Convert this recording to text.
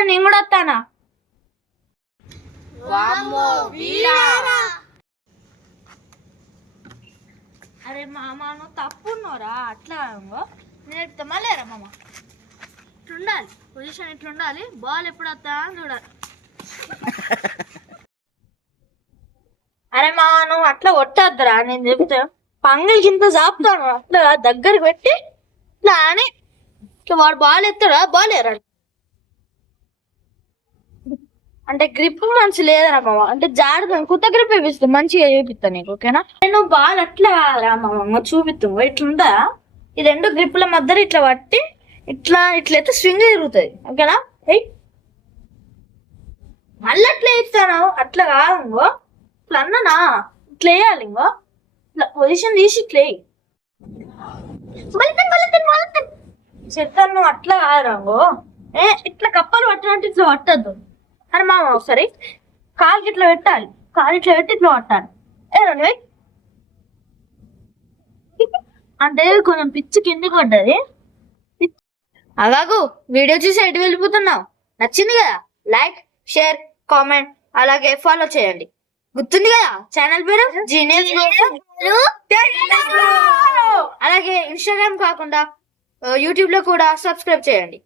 సరే నేను కూడా వస్తానా. అరే మామ నువ్వు తప్పున్నారా అట్లా నేను ఎత్తామా లేరా మామ? ఇట్లుండాలి పొజిషన్, ఇట్లుండాలి. బాల్ ఎప్పుడు వస్తా అని చూడాలి. అరే మామ నువ్వు అట్లా కొట్టద్దురా, నేను చెప్తా. పంగిల్ కింద చాపుతాను అట్లా దగ్గరికి పెట్టి ఇట్లా అని ఇట్లా వాడు బాల్ ఎత్తాడా, బాల్ ఎరాడు. అంటే గ్రిప్ మంచి లేదరా మామ, అంటే జాగ్రత్త కొత్త గ్రిప్ వేపిస్తా, మంచిగా చూపిస్తా నీకు. ఓకేనా? నేను బాల్ అట్లా రా మామ చూపిస్తాము. ఇట్లుందా ఈ రెండు గ్రిప్పుల మధ్యలో ఇట్లా పట్టి ఇట్లా ఇట్లయితే స్వింగ్ తిరుగుతుంది. ఓకేనా? మళ్ళీ అట్లా వేస్తాను, అట్లా కాదు. ఇంకో ఇట్లా అన్నానా ఇట్లా వేయాలి. ఇంకో ఇట్లా పొజిషన్ తీసి ఇట్లా చెప్తాను. నువ్వు అట్లా కాదురా. ఇంకో ఇట్లా కప్పలు పట్టినట్టు ఇట్లా పట్టద్దు. అని మామ ఒకసారి కాలుకి ఇట్లా పెట్టాలి, కాలు ఇట్లా పెట్టి ఇట్లా పట్టాలి. అంటే కొంచెం పిచ్చి కిందికి పడ్డది. అలాగూ వీడియో చూసి ఎటు వెళ్ళిపోతున్నావు? నచ్చింది కదా? లైక్, షేర్, కామెంట్ అలాగే ఫాలో చేయండి. గుర్తుంది కదా ఛానల్ పేరు జీనియస్. అలాగే ఇన్స్టాగ్రామ్ కాకుండా యూట్యూబ్ లో కూడా సబ్స్క్రైబ్ చేయండి.